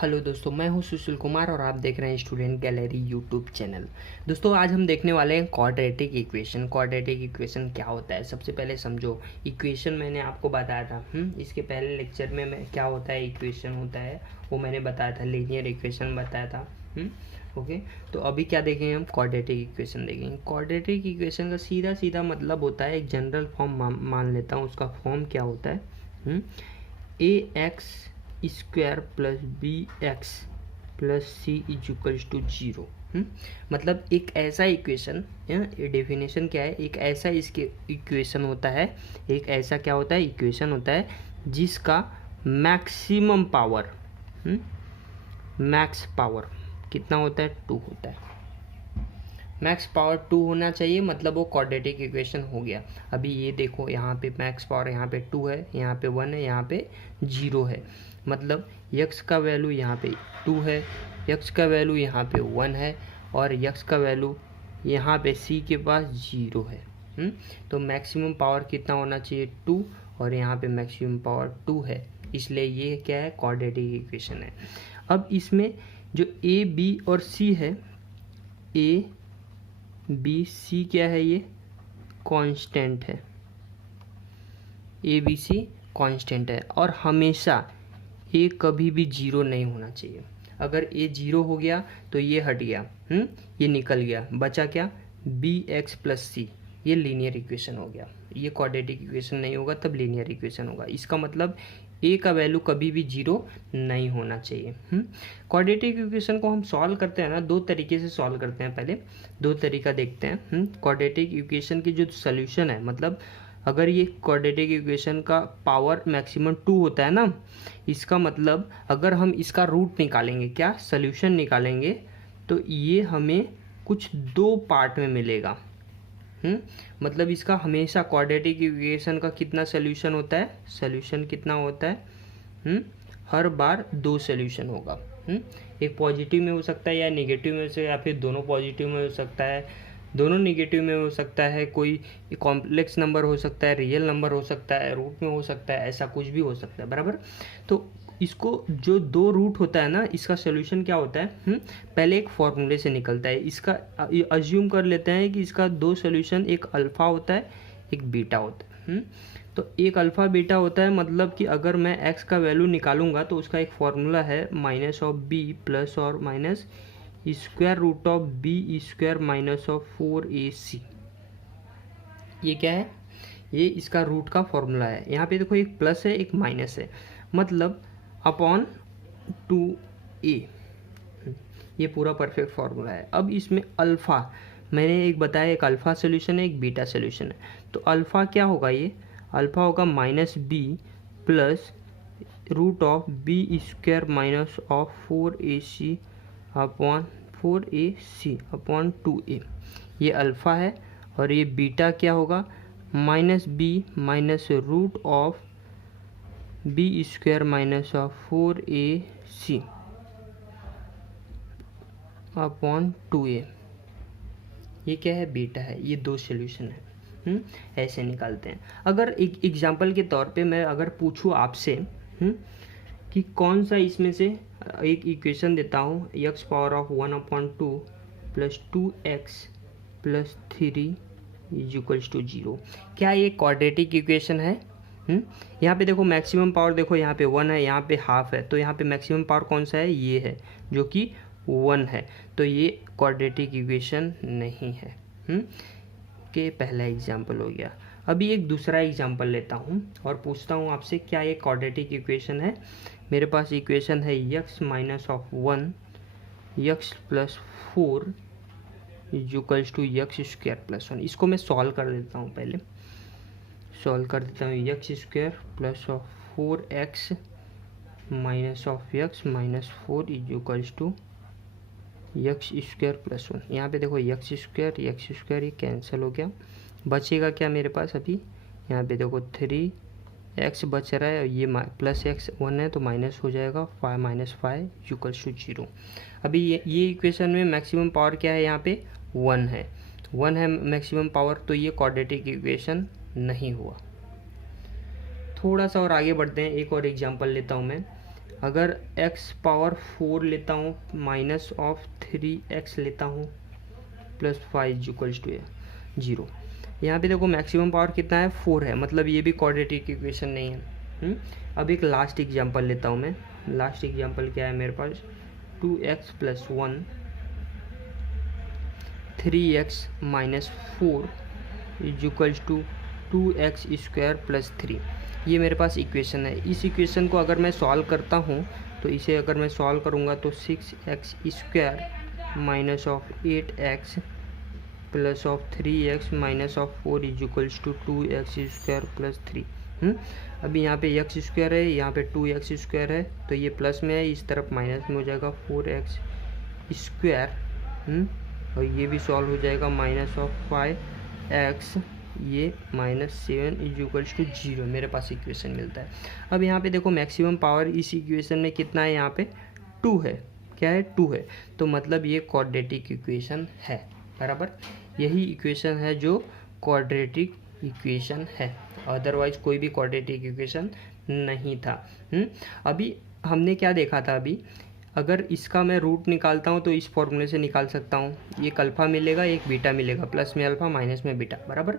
Hello दोस्तों, मैं हूं सुशील कुमार और आप देख रहे हैं स्टूडेंट गैलरी यूट्यूब चैनल। दोस्तों, आज हम देखने वाले हैं क्वाड्रेटिक इक्वेशन। क्वाड्रेटिक इक्वेशन क्या होता है, सबसे पहले समझो। इक्वेशन मैंने आपको बताया था इसके पहले लेक्चर में मैं क्या होता है इक्वेशन होता है वो मैंने बताया था, लीनियर इक्वेशन बताया था। ओके, तो अभी क्या देखेंगे हम, क्वाड्रेटिक इक्वेशन देखेंगे। क्वाड्रेटिक इक्वेशन का सीधा सीधा मतलब होता है, एक जनरल फॉर्म मान लेता हूँ। उसका फॉर्म क्या होता है, a x square plus b x plus c is equals to zero. मतलब एक ऐसा इक्वेशन, ये डेफिनेशन क्या है, एक ऐसा इसके इक्वेशन होता है, एक ऐसा क्या होता है इक्वेशन होता है जिसका मैक्सिमम पावर, मैक्स पावर कितना होता है, 2 होता है। मैक्स पावर 2 होना चाहिए, मतलब वो क्वाड्रेटिक इक्वेशन हो गया। अभी ये देखो, यहाँ पे मैक्स पावर यहाँ पे 2 है, यहाँ पे 1 है, यहाँ पे 0 है। मतलब x का वैल्यू यहाँ पे 2 है, x का वैल्यू यहाँ पे 1 है और x का वैल्यू यहाँ पे c के पास 0 है। तो मैक्सिमम पावर कितना होना चाहिए, 2, और यहाँ पे मैक्सिमम पावर 2 है, इसलिए ये क्या है, क्वाड्रेटिक इक्वेशन है। अब इसमें जो a b और c है, a बी सी क्या है, ये कांस्टेंट है, ए बी सी कांस्टेंट है, और हमेशा ए कभी भी 0 नहीं होना चाहिए। अगर ए 0 हो गया तो ये हट गया, ये निकल गया, बचा क्या, बी एक्स प्लस सी, ये लीनियर इक्वेशन हो गया। ये क्वाड्रेटिक इक्वेशन नहीं होगा, तब लीनियर इक्वेशन होगा। इसका मतलब ए का वैल्यू कभी भी 0 नहीं होना चाहिए। क्वाड्रेटिक इक्वेशन को हम सॉल्व करते हैं ना, 2 तरीके से सॉल्व करते हैं। पहले 2 तरीका देखते हैं। क्वाड्रेटिक इक्वेशन की जो सोल्यूशन है, मतलब अगर ये क्वाड्रेटिक इक्वेशन का पावर मैक्सिमम 2 होता है ना, इसका मतलब अगर हम इसका रूट निकालेंगे, क्या सोल्यूशन निकालेंगे, तो ये हमें कुछ 2 पार्ट में मिलेगा। मतलब इसका हमेशा क्वाड्रेटिक इक्वेशन का कितना सोल्यूशन होता है, सोल्यूशन कितना होता है, हर बार 2 सोल्यूशन होगा। एक पॉजिटिव में हो सकता है या नेगेटिव में से, या फिर दोनों पॉजिटिव में हो सकता है, दोनों नेगेटिव में हो सकता है, कोई कॉम्प्लेक्स नंबर हो सकता है, रियल नंबर हो सकता है, रूट में हो सकता है, ऐसा कुछ भी हो सकता है, बराबर। तो इसको जो 2 रूट होता है ना, इसका सोल्यूशन क्या होता है, पहले एक फॉर्मूले से निकलता है। इसका अज्यूम कर लेते हैं कि इसका 2 सोल्यूशन, एक अल्फ़ा होता है, एक बीटा होता है। तो एक अल्फ़ा बीटा होता है, मतलब कि अगर मैं x का वैल्यू निकालूंगा तो उसका एक फॉर्मूला है माइनस ऑफ b प्लस और minus square root of B square minus of 4ac। ये क्या है, ये इसका रूट का फॉर्मूला है। यहाँ पे देखो, एक प्लस है, एक माइनस है, मतलब अपॉन 2a। ये पूरा परफेक्ट फार्मूला है। अब इसमें अल्फ़ा मैंने एक बताया, एक अल्फ़ा सोल्यूशन है, एक बीटा सोल्यूशन है। तो अल्फ़ा क्या होगा, ये अल्फ़ा होगा minus B plus root of B square minus of 4ac upon 4ac upon 2a। ये अल्फ़ा है। और ये बीटा क्या होगा, minus B minus root of B square minus of 4ac upon 2a। ये क्या है, बीटा है। ये 2 सोल्यूशन है। ऐसे निकालते हैं। अगर एक एग्जांपल के तौर पे मैं अगर पूछूँ आपसे कि कौन सा इसमें से, एक इक्वेशन देता हूँ, x power of 1/2 plus 2x plus 3 is equals to 0, क्या ये क्वाड्रेटिक इक्वेशन है? यहाँ पे देखो मैक्सिमम पावर, देखो यहाँ पे 1 है, यहाँ पे हाफ है, तो यहाँ पे मैक्सिमम पावर कौन सा है, ये है, जो कि 1 है। तो ये क्वाड्रेटिक इक्वेशन नहीं है। के पहला एग्जाम्पल हो गया। अभी एक दूसरा एग्जाम्पल लेता हूँ और पूछता हूँ आपसे, क्या ये क्वाड्रेटिक इक्वेशन है? मेरे पास इक्वेशन है x minus of 1 x plus 4 is equals to x square plus 1। इसको मैं सॉल्व कर देता हूँ, पहले सॉल्व कर देता हूँ। X square plus of 4x minus of x minus 4 is equals to x square plus 1। यहाँ पे देखो एक्स स्क्वायर ये कैंसिल हो गया, बचेगा क्या मेरे पास अभी, यहाँ पे देखो 3x बच रहा है, और ये प्लस x 1 है तो माइनस हो जाएगा, 5 माइनस 5 इक्वल्स टू 0। अभी ये इक्वेशन में मैक्सिमम पावर क्या है, यहाँ पे 1 है, 1 है मैक्सिमम पावर, तो ये क्वाड्रेटिक इक्वेशन नहीं हुआ। थोड़ा सा और आगे बढ़ते हैं, एक और एग्जांपल लेता हूँ मैं। अगर x पावर 4 लेता हूँ माइनस ऑफ 3x लेता हूँ प्लस 5 इक्वल्स टू 0। यहाँ पे देखो मैक्सिमम पावर कितना है 4 है, मतलब ये भी क्वाड्रेटिक इक्वेशन नहीं है। अब एक लास्ट एग्जांपल लेता हूँ मैं। लास्ट एग्जांपल क्या है मेरे पास, 2x plus 1 3x minus 4 is equals to 2x square plus 3। ये मेरे पास इक्वेशन है। इस इक्वेशन को अगर मैं सॉल्व करता हूँ तो इसे अगर मैं सॉल्व करूँगा तो 6x square minus of 8x plus of 3x minus of 4 is equals to 2x square plus 3। अभी यहाँ पे x स्क्वायर है, यहाँ पे 2x स्क्वायर है, तो ये प्लस में है, इस तरफ माइनस में हो जाएगा 4x स्क्वायर। और ये भी सॉल्व हो जाएगा माइनस ऑफ 5x ये माइनस 7 इज इक्वल्स टू 0। मेरे पास इक्वेशन मिलता है। अब यहाँ पे देखो मैक्सिमम पावर इस इक्वेशन में कितना है, यहाँ पे 2 है। क्या है, 2 है, तो मतलब ये क्वाड्रेटिक इक्वेशन है। बराबर, यही इक्वेशन है जो क्वाड्रेटिक इक्वेशन है, अदरवाइज कोई भी क्वाड्रेटिक इक्वेशन नहीं था। अभी हमने क्या देखा था, अभी अगर इसका मैं रूट निकालता हूँ तो इस फॉर्मूले से निकाल सकता हूँ। एक अल्फ़ा मिलेगा, एक बीटा मिलेगा, प्लस में अल्फ़ा माइनस में बीटा। बराबर,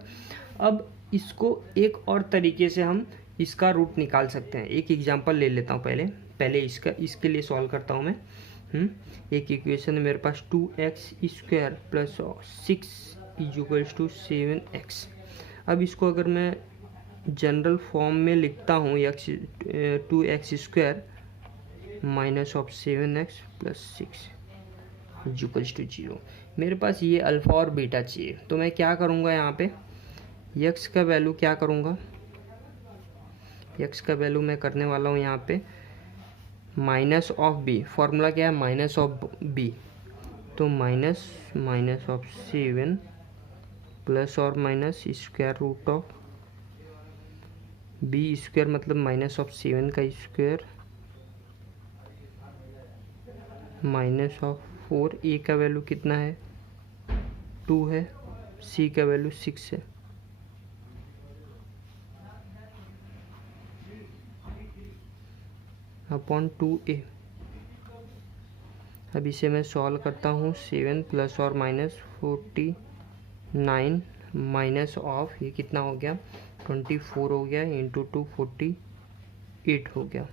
अब इसको एक और तरीके से हम इसका रूट निकाल सकते हैं। एक एग्जांपल ले लेता हूँ पहले इसके लिए सॉल्व करता हूँ मैं। एक इक्वेशन है मेरे पास 2x square plus 6 is equals to 7x। अब इसको अगर मैं जनरल फॉर्म में लिखता हूँ, 2x square minus of 7x plus 6 is equals to 0। मेरे पास ये अल्फ़ा और बीटा चाहिए, तो मैं क्या करूँगा, यहाँ पे x का वैल्यू क्या करूँगा, x का वैल्यू मैं करने वाला हूँ यहाँ पे माइनस ऑफ b। फॉर्मूला क्या है, माइनस ऑफ b, तो माइनस ऑफ 7 प्लस और minus square root of b square, मतलब माइनस ऑफ 7 का स्क्वायर माइनस ऑफ 4। a का वैल्यू कितना है, 2 है, c का वैल्यू 6 है। Upon 2a। अब इसे मैं सॉल्व करता हूँ, 7 प्लस और माइनस 49 माइनस ऑफ ये कितना हो गया 24 हो गया, इंटू 2 48 हो गया।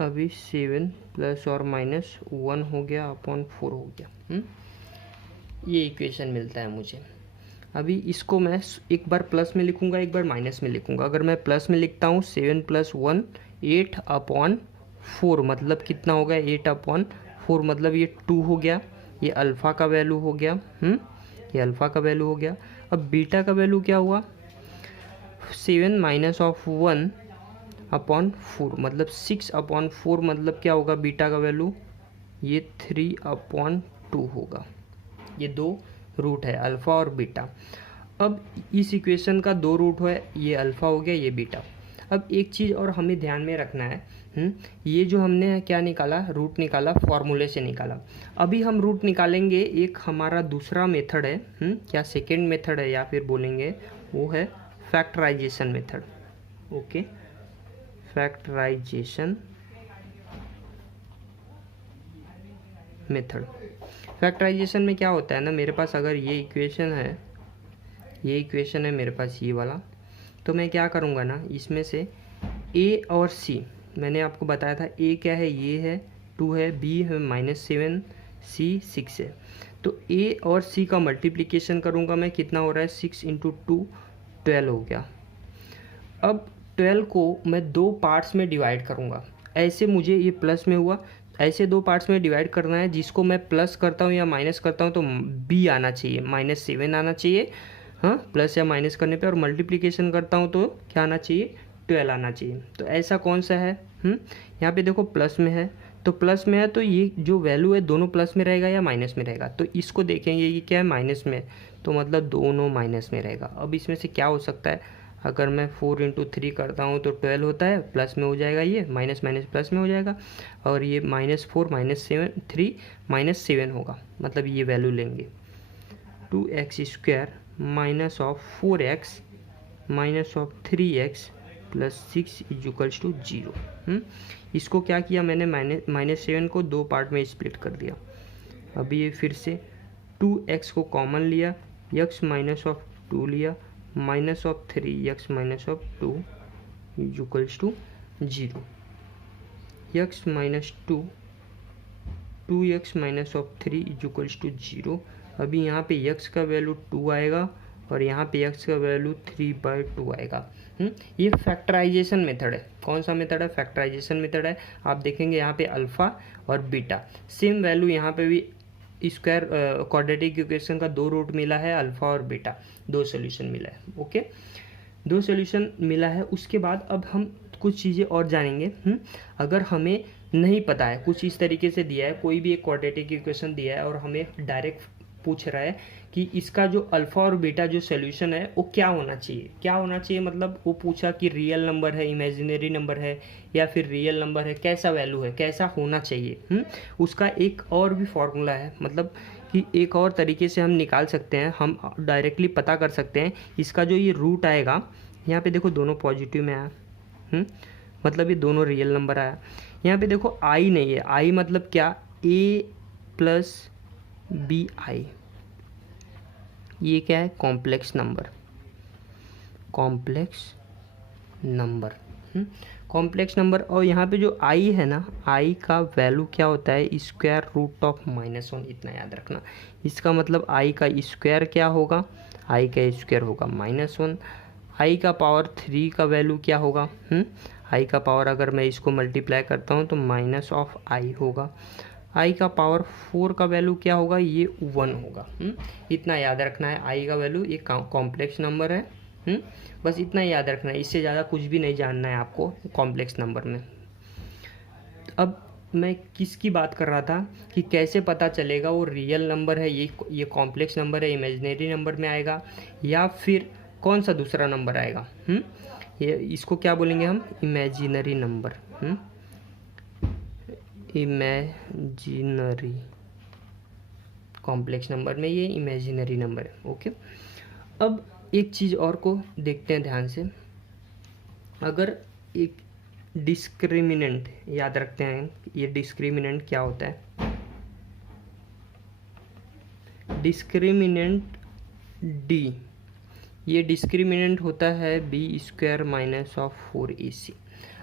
अभी 7 प्लस और माइनस 1 हो गया अपॉन 4 हो गया। ये इक्वेशन मिलता है मुझे। अभी इसको मैं एक बार प्लस में लिखूंगा, एक बार माइनस में लिखूंगा। अगर मैं प्लस में लिखता हूँ 7 प्लस 1 8 अपॉन 4, मतलब कितना हो गया 8 अपॉन 4, मतलब ये 2 हो गया, ये अल्फ़ा का वैल्यू हो गया। ये अल्फ़ा का वैल्यू हो गया। अब बीटा का वैल्यू क्या हुआ, 7 माइनस ऑफ 1 अपॉन 4, मतलब 6 अपॉन 4, मतलब क्या होगा बीटा का वैल्यू, ये 3 अपॉन 2 होगा। ये दो रूट है, अल्फ़ा और बीटा। अब इस इक्वेशन का दो रूट है, ये अल्फ़ा हो गया, ये बीटा। अब एक चीज़ और हमें ध्यान में रखना है, ये जो हमने क्या निकाला, रूट निकाला, फॉर्मूले से निकाला। अभी हम रूट निकालेंगे, एक हमारा दूसरा मेथड है, क्या सेकेंड मेथड है या फिर बोलेंगे वो है factorisation method. Okay, factorisation method. Factorisation में क्या होता है ना, मेरे पास अगर ये इक्वेशन है, ये इक्वेशन है मेरे पास ये वाला, तो मैं क्या करूँगा ना, इसमें से a और c, मैंने आपको बताया था a क्या है, ये है 2 है, b है -7, c 6 है। तो a और c का मल्टीप्लिकेशन करूँगा मैं, कितना हो रहा है 6 इंटू 2 12 हो गया। अब 12 को मैं दो पार्ट्स में डिवाइड करूँगा। ऐसे मुझे ये प्लस में हुआ, ऐसे दो पार्ट्स में डिवाइड करना है, जिसको मैं प्लस करता हूँ या माइनस करता हूँ तो b आना चाहिए, -7 आना चाहिए, हाँ, प्लस या माइनस करने पे। और मल्टीप्लिकेशन करता हूँ तो क्या आना चाहिए, 12 आना चाहिए। तो ऐसा कौन सा है, यहाँ पे देखो प्लस में है, तो प्लस में है तो ये जो वैल्यू है दोनों प्लस में रहेगा या माइनस में रहेगा। तो इसको देखेंगे, ये क्या है माइनस में, तो मतलब दोनों माइनस में रहेगा। अब इसमें से क्या हो सकता है, अगर मैं 4 इंटू 3 करता हूँ तो 12 होता है, प्लस में हो जाएगा, ये माइनस माइनस प्लस में हो जाएगा, और ये -4 -7 3 -7 होगा, मतलब ये वैल्यू लेंगे 2x square minus of 4x minus of 3x plus 6 is equals to 0। इसको क्या किया मैंने, -7 को 2 पार्ट में स्प्लिट कर दिया। अभी ये फिर से 2x को कॉमन लिया, x माइनस ऑफ 2 लिया, minus of 3x minus of 2 is equals to 0। x minus 2x minus of 3 is equals to 0। अभी यहाँ पे x का वैल्यू 2 आएगा और यहाँ पे x का वैल्यू 3/2 आएगा। ये फैक्टराइजेशन मेथड है। कौन सा मेथड है? फैक्टराइजेशन मेथड है। आप देखेंगे यहाँ पे अल्फ़ा और बीटा सेम वैल्यू, यहाँ पे भी स्क्वायर क्वाड्रेटिक इक्वेशन का 2 रूट मिला है, अल्फ़ा और बीटा 2 सोल्यूशन मिला है। ओके, 2 सोल्यूशन मिला है। उसके बाद अब हम कुछ चीज़ें और जानेंगे। अगर हमें नहीं पता है, कुछ इस तरीके से दिया है, कोई भी एक क्वाड्रेटिक इक्वेशन दिया है और हमें डायरेक्ट पूछ रहा है कि इसका जो अल्फ़ा और बीटा जो सोल्यूशन है वो क्या होना चाहिए। क्या होना चाहिए मतलब वो पूछा कि रियल नंबर है, इमेजिनरी नंबर है या फिर रियल नंबर है, कैसा वैल्यू है, कैसा होना चाहिए। उसका एक और भी फॉर्मूला है, मतलब कि एक और तरीके से हम निकाल सकते हैं, हम डायरेक्टली पता कर सकते हैं। इसका जो ये रूट आएगा, यहाँ पे देखो दोनों पॉजिटिव में आया, मतलब ये दोनों रियल नंबर आया। यहाँ पे देखो आई नहीं है, आई मतलब क्या, a प्लस बी आई, ये क्या है, complex number. Complex number, complex number. और यहाँ पे जो आई है ना, आई का वैल्यू क्या होता है, स्क्वायर रूट ऑफ -1, इतना याद रखना। इसका मतलब आई का स्क्वायर क्या होगा, आई का स्क्वायर होगा -1। आई का पावर 3 का वैल्यू क्या होगा, आई का पावर अगर मैं इसको मल्टीप्लाई करता हूँ तो माइनस ऑफ आई होगा। आई का पावर 4 का वैल्यू क्या होगा, ये 1 होगा। इतना याद रखना है, आई का वैल्यू एक कॉम्प्लेक्स नंबर है। बस इतना याद रखना है, इससे ज़्यादा कुछ भी नहीं जानना है आपको कॉम्प्लेक्स नंबर में। अब मैं किसकी बात कर रहा था कि कैसे पता चलेगा वो रियल नंबर है, ये कॉम्प्लेक्स नंबर है, इमेजिनरी नंबर में आएगा या फिर कौन सा दूसरा नंबर आएगा। ये इसको क्या बोलेंगे हम, imaginary number. Imaginary, complex number में ये इमेजिनरी नंबर है। ओके, अब एक चीज़ और को देखते हैं ध्यान से। अगर एक डिस्क्रिमिनेंट, याद रखते हैं ये डिस्क्रिमिनेंट क्या होता है, डिस्क्रिमिनेंट डी, ये डिस्क्रिमिनेंट होता है b² माइनस ऑफ 4ac।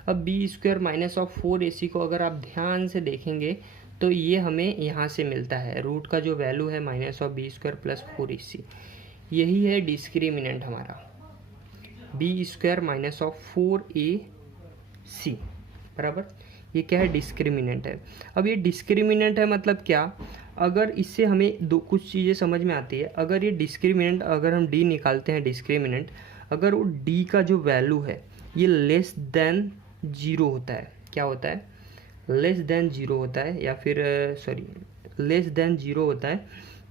अब b² माइनस ऑफ 4ac को अगर आप ध्यान से देखेंगे तो ये हमें यहाँ से मिलता है, रूट का जो वैल्यू है minus of b² plus 4ac, यही है डिस्क्रिमिनेंट हमारा, b² माइनस ऑफ 4ac बराबर। ये क्या है, डिस्क्रिमिनेंट है। अब ये डिस्क्रिमिनेंट है मतलब क्या, अगर इससे हमें कुछ चीज़ें समझ में आती है। अगर ये डिस्क्रिमिनेंट, अगर हम d निकालते हैं डिस्क्रिमिनेंट, अगर वो d का जो वैल्यू है ये लेस देन 0 होता है, क्या होता है, लेस देन 0 होता है, या फिर सॉरी लेस देन 0 होता है,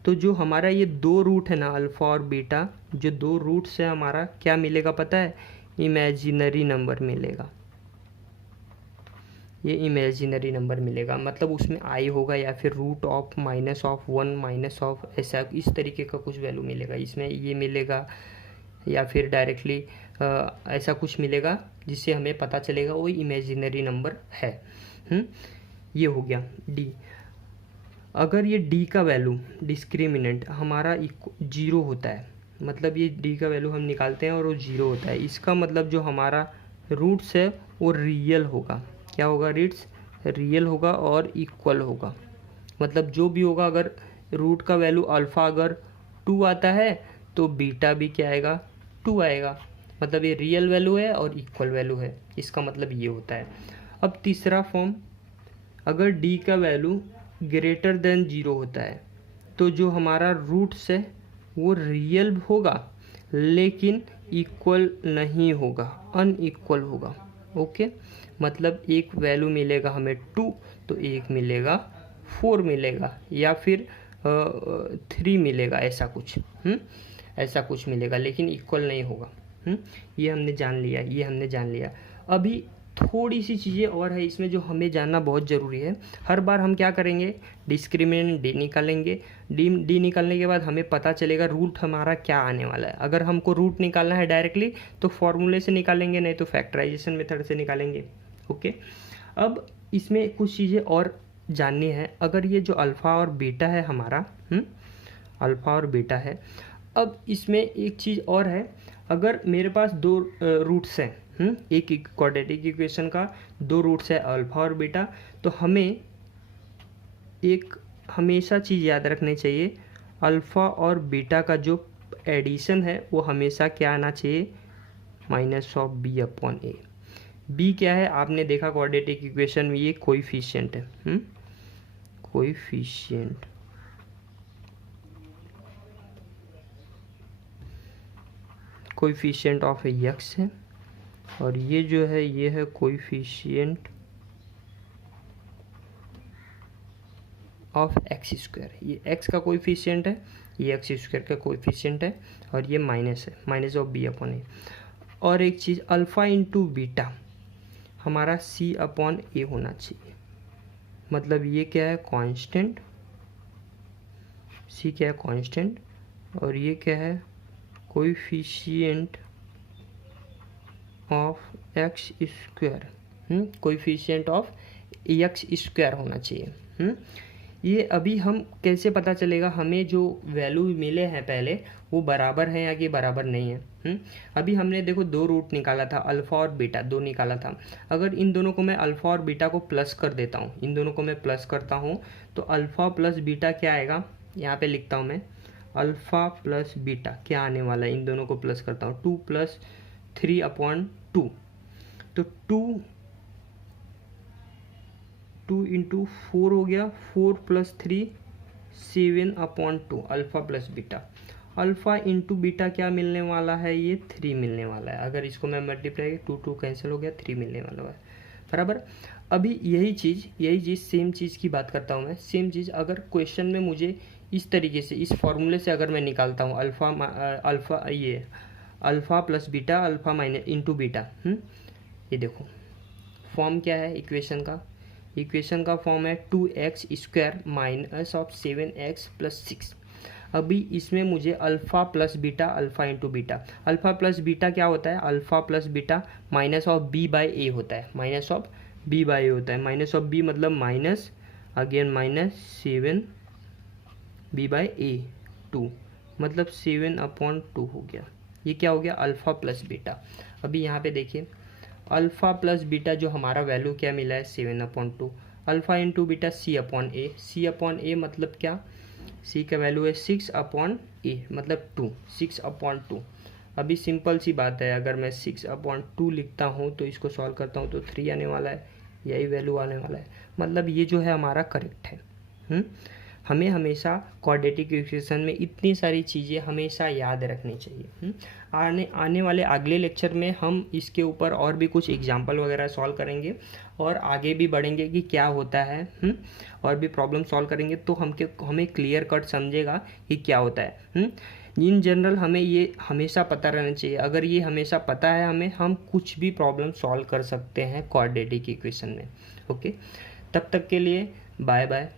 तो जो हमारा ये 2 रूट है ना, अल्फ़ा और बीटा, जो 2 रूट से हमारा क्या मिलेगा पता है, इमेजिनरी नंबर मिलेगा। ये इमेजिनरी नंबर मिलेगा, मतलब उसमें आई होगा या फिर रूट ऑफ -1 माइनस ऑफ, ऐसा इस तरीके का कुछ वैल्यू मिलेगा, इसमें ये मिलेगा या फिर डायरेक्टली ऐसा कुछ मिलेगा जिससे हमें पता चलेगा वो इमेजिनरी नंबर है। ये हो गया डी। अगर ये डी का वैल्यू डिस्क्रिमिनेंट हमारा 0 होता है, मतलब ये डी का वैल्यू हम निकालते हैं और वो 0 होता है, इसका मतलब जो हमारा रूट्स है वो रियल होगा। क्या होगा, रूट्स रियल होगा और इक्वल होगा। मतलब जो भी होगा, अगर रूट का वैल्यू अल्फ़ा अगर 2 आता है तो बीटा भी क्या आएगा, 2 आएगा। मतलब ये रियल वैल्यू है और इक्वल वैल्यू है, इसका मतलब ये होता है। अब तीसरा फॉर्म, अगर डी का वैल्यू ग्रेटर देन 0 होता है तो जो हमारा रूट्स है वो रियल होगा लेकिन इक्वल नहीं होगा, अनइक्वल होगा। ओके, मतलब एक वैल्यू मिलेगा हमें 2 तो एक मिलेगा 4 मिलेगा या फिर 3 मिलेगा, ऐसा कुछ ऐसा कुछ मिलेगा, लेकिन इक्वल नहीं होगा। ये हमने जान लिया, ये हमने जान लिया। अभी थोड़ी सी चीज़ें और है इसमें जो हमें जानना बहुत ज़रूरी है। हर बार हम क्या करेंगे, डिस्क्रिमिनेंट डी निकालेंगे। डी निकालने के बाद हमें पता चलेगा रूट हमारा क्या आने वाला है। अगर हमको रूट निकालना है डायरेक्टली तो फॉर्मूले से निकालेंगे, नहीं तो फैक्टराइजेशन मेथड से निकालेंगे। ओके, अब इसमें कुछ चीज़ें और जाननी है। अगर ये जो अल्फ़ा और बीटा है हमारा, अल्फ़ा और बीटा है, अब इसमें एक चीज़ और है। अगर मेरे पास दो रूट्स हैं, एक क्वाड्रेटिक इक्वेशन का दो रूट्स है अल्फ़ा और बीटा, तो हमें एक हमेशा चीज़ याद रखनी चाहिए, अल्फ़ा और बीटा का जो एडिशन है वो हमेशा क्या आना चाहिए, -b/a। b क्या है, आपने देखा क्वाड्रेटिक इक्वेशन में ये कोएफिशिएंट है, कोएफिशिएंट। कोएफिशिएंट ऑफ x है, और ये जो है ये है कोएफिशिएंट ऑफ x²। ये x का कोएफिशिएंट है, ये x² का कोएफिशिएंट है, और ये माइनस है, -b/a। और एक चीज़, अल्फ़ा इंटू बीटा हमारा c/a होना चाहिए। मतलब ये क्या है, कांस्टेंट, c क्या है, कांस्टेंट, और ये क्या है, coefficient of x², coefficient of x² होना चाहिए। ये अभी हम कैसे पता चलेगा, हमें जो वैल्यू मिले हैं पहले वो बराबर हैं या कि बराबर नहीं है। अभी हमने देखो दो रूट निकाला था, अल्फ़ा और बीटा दो निकाला था। अगर इन दोनों को मैं अल्फ़ा और बीटा को प्लस कर देता हूँ, इन दोनों को मैं प्लस करता हूँ, तो अल्फ़ा प्लस बीटा क्या आएगा, यहाँ पे लिखता हूँ मैं, अल्फ़ा प्लस बीटा क्या आने वाला है, इन दोनों को प्लस करता हूँ, 2 + 3/2। तो 2 × 4 हो गया, 4 + 3 7/2, alpha plus beta. Alpha into beta क्या मिलने वाला है, ये 3 मिलने वाला है। अगर इसको मैं मल्टीप्लाई 2 कैंसिल हो गया, 3 मिलने वाला है, बराबर। अभी यही चीज़ सेम चीज़ की बात करता हूँ मैं। सेम चीज़ अगर क्वेश्चन में मुझे इस तरीके से, इस फॉर्मूले से अगर मैं निकालता हूँ, alpha plus beta, alpha minus into beta, ये देखो फॉर्म क्या है इक्वेशन का फॉर्म है 2x² - 7x + 6। अभी इसमें मुझे alpha plus beta, alpha into beta, alpha plus beta क्या होता है, अल्फ़ा प्लस बीटा -b/a होता है, -b/a होता है। -b मतलब माइनस, अगेन -7 b/a2, मतलब 7/2 हो गया। ये क्या हो गया, अल्फ़ा प्लस बीटा। अभी यहाँ पे देखिए, अल्फ़ा प्लस बीटा जो हमारा वैल्यू क्या मिला है, 7/2। अल्फ़ा इंटू बीटा c/a मतलब क्या, c का वैल्यू है 6/a, मतलब 2, 6/2। अभी सिंपल सी बात है, अगर मैं 6/2 लिखता हूँ तो इसको सॉल्व करता हूँ तो 3 आने वाला है, यही वैल्यू आने वाला है। मतलब ये जो है हमारा करेक्ट है। हमें हमेशा क्वाड्रेटिक इक्वेशन में इतनी सारी चीज़ें हमेशा याद रखनी चाहिए। आने वाले अगले लेक्चर में हम इसके ऊपर और भी कुछ एग्जाम्पल वगैरह सॉल्व करेंगे और आगे भी बढ़ेंगे कि क्या होता है, और भी प्रॉब्लम सॉल्व करेंगे तो हमें क्लियर कट समझेगा कि क्या होता है। इन जनरल हमें ये हमेशा पता रहना चाहिए। अगर ये हमेशा पता है हम कुछ भी प्रॉब्लम सॉल्व कर सकते हैं क्वाड्रेटिक इक्वेशन में। ओके, तब तक के लिए बाय बाय।